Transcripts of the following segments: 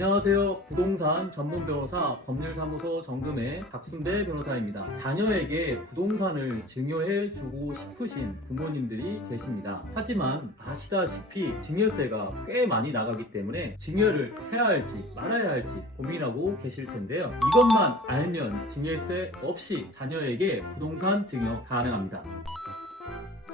안녕하세요. 부동산 전문 변호사 법률사무소 정금의 박순배 변호사입니다. 자녀에게 부동산을 증여해 주고 싶으신 부모님들이 계십니다. 하지만 아시다시피 증여세가 꽤 많이 나가기 때문에 증여를 해야 할지 말아야 할지 고민하고 계실 텐데요. 이것만 알면 증여세 없이 자녀에게 부동산 증여 가능합니다.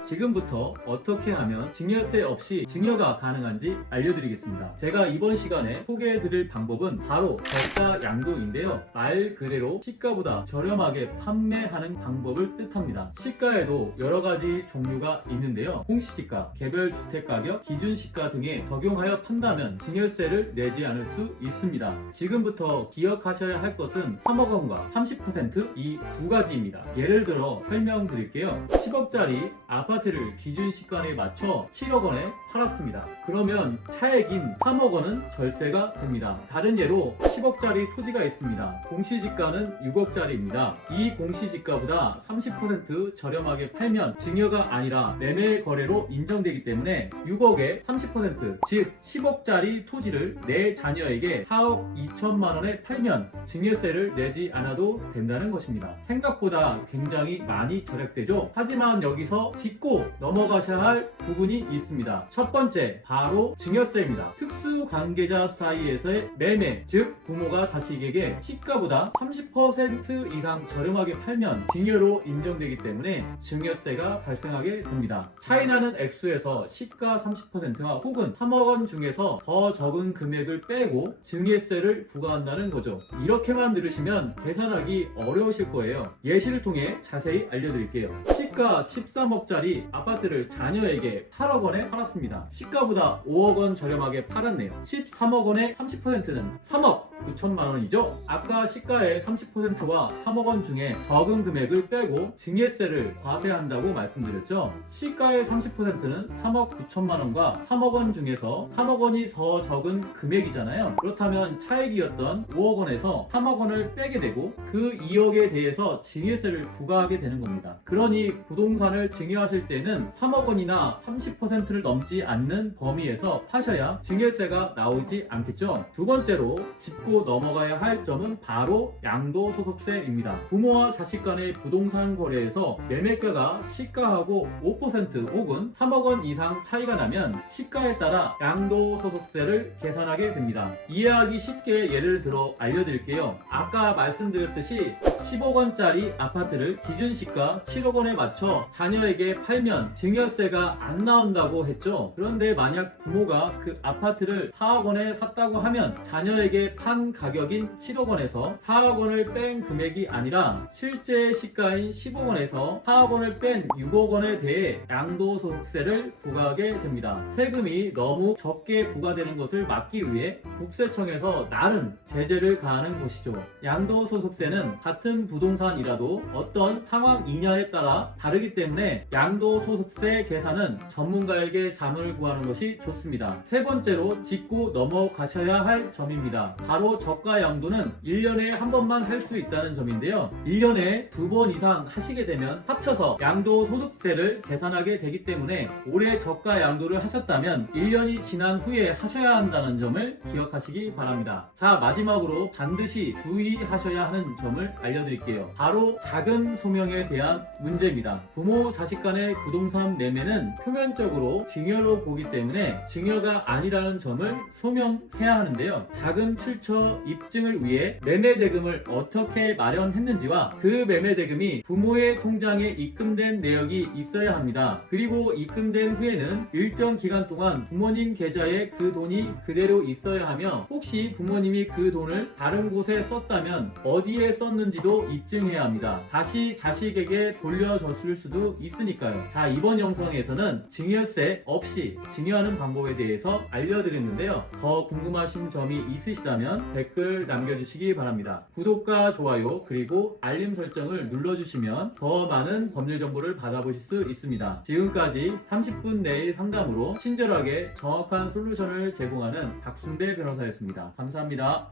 지금부터 어떻게 하면 증여세 없이 증여가 가능한지 알려드리겠습니다. 제가 이번 시간에 소개해드릴 방법은 바로 저가 양도인데요. 말 그대로 시가보다 저렴하게 판매하는 방법을 뜻합니다. 시가에도 여러가지 종류가 있는데요. 공시지가, 개별주택가격, 기준시가 등에 적용하여 판다면 증여세를 내지 않을 수 있습니다. 지금부터 기억하셔야 할 것은 3억 원과 30% 이 두 가지입니다. 예를 들어 설명드릴게요. 10억짜리 아파트를 기준시가에 맞춰 7억 원에 팔았습니다. 그러면 차액인 3억 원은 절세가 됩니다. 다른 예로 10억짜리 토지가 있습니다. 공시지가는 6억짜리입니다. 이 공시지가보다 30% 저렴하게 팔면 증여가 아니라 매매 거래로 인정되기 때문에 6억에 30%, 즉 10억짜리 토지를 내 자녀에게 4억 2천만 원에 팔면 증여세를 내지 않아도 된다는 것입니다. 생각보다 굉장히 많이 절약되죠. 하지만 여기서 짚고 넘어가셔야 할 부분이 있습니다. 첫 번째, 바로 증여세입니다. 특수관계자 사이에서의 매매, 즉 부모가 자식에게 시가보다 30% 이상 저렴하게 팔면 증여로 인정되기 때문에 증여세가 발생하게 됩니다. 차이나는 액수에서 시가 30%와 혹은 3억 원 중에서 더 적은 금액을 빼고 증여세를 부과한다는 거죠. 이렇게만 들으시면 계산하기 어려우실 거예요. 예시를 통해 자세히 알려드릴게요. 시가 13억짜리 아파트를 자녀에게 8억 원에 팔았습니다. 시가보다 5억 원 저렴하게 팔았네요. 13억 원의 30%는 3억 9천만 원이죠. 아까 시가의 30%와 3억 원 중에 적은 금액을 빼고 증여세를 과세한다고 말씀드렸죠. 시가의 30%는 3억 9천만 원과 3억 원 중에서 3억 원이 더 적은 금액이잖아요. 그렇다면 차액이었던 5억 원에서 3억 원을 빼게 되고 그 2억에 대해서 증여세를 부과하게 되는 겁니다. 그러니 부동산을 증여하실 때는 3억 원이나 30%를 넘지 않는 범위에서 파셔야 증여세가 나오지 않겠죠. 두 번째로 짚고 넘어가야 할 점은 바로 양도소득세입니다. 부모와 자식 간의 부동산 거래에서 매매가가 시가하고 5% 혹은 3억 원 이상 차이가 나면 시가에 따라 양도소득세를 계산하게 됩니다. 이해하기 쉽게 예를 들어 알려드릴게요. 아까 말씀드렸듯이 10억 원짜리 아파트를 기준시가 7억 원에 맞춰 자녀에게 팔면 증여세가 안 나온다고 했죠. 그런데 만약 부모가 그 아파트를 4억 원에 샀다고 하면 자녀에게 판 가격인 7억 원에서 4억 원을 뺀 금액이 아니라 실제 시가인 10억 원에서 4억 원을 뺀 6억 원에 대해 양도소득세를 부과하게 됩니다. 세금이 너무 적게 부과되는 것을 막기 위해 국세청에서 나름 제재를 가하는 것이죠. 양도소득세는 같은 부동산이라도 어떤 상황이냐에 따라 다르기 때문에 양도소득세 계산은 전문가에게 자문을 구하는 것이 좋습니다. 세 번째로 짚고 넘어가셔야 할 점입니다. 바로 저가 양도는 1년에 한 번만 할 수 있다는 점인데요. 1년에 2번 이상 하시게 되면 합쳐서 양도소득세를 계산하게 되기 때문에 올해 저가 양도를 하셨다면 1년이 지난 후에 하셔야 한다는 점을 기억하시기 바랍니다. 자, 마지막으로 반드시 주의하셔야 하는 점을 알려드릴게요. 바로 자금 소명에 대한 문제입니다. 부모 자식 간의 부동산 매매는 표면적으로 증여로 보기 때문에 증여가 아니라는 점을 소명해야 하는데요. 자금 출처 입증을 위해 매매대금을 어떻게 마련했는지와 그 매매대금이 부모의 통장에 입금된 내역이 있어야 합니다. 그리고 입금된 후에는 일정 기간 동안 부모님 계좌에 그 돈이 그대로 있어야 하며 혹시 부모님이 그 돈을 다른 곳에 썼다면 어디에 썼는지도 입증해야 합니다. 다시 자식에게 돌려줬을 수도 있으니까요. 자, 이번 영상에서는 증여세 없이 증여하는 방법에 대해서 알려드렸는데요. 더 궁금하신 점이 있으시다면 댓글 남겨주시기 바랍니다. 구독과 좋아요 그리고 알림 설정을 눌러주시면 더 많은 법률 정보를 받아보실 수 있습니다. 지금까지 30분 내의 상담으로 친절하게 정확한 솔루션을 제공하는 박순배 변호사였습니다. 감사합니다.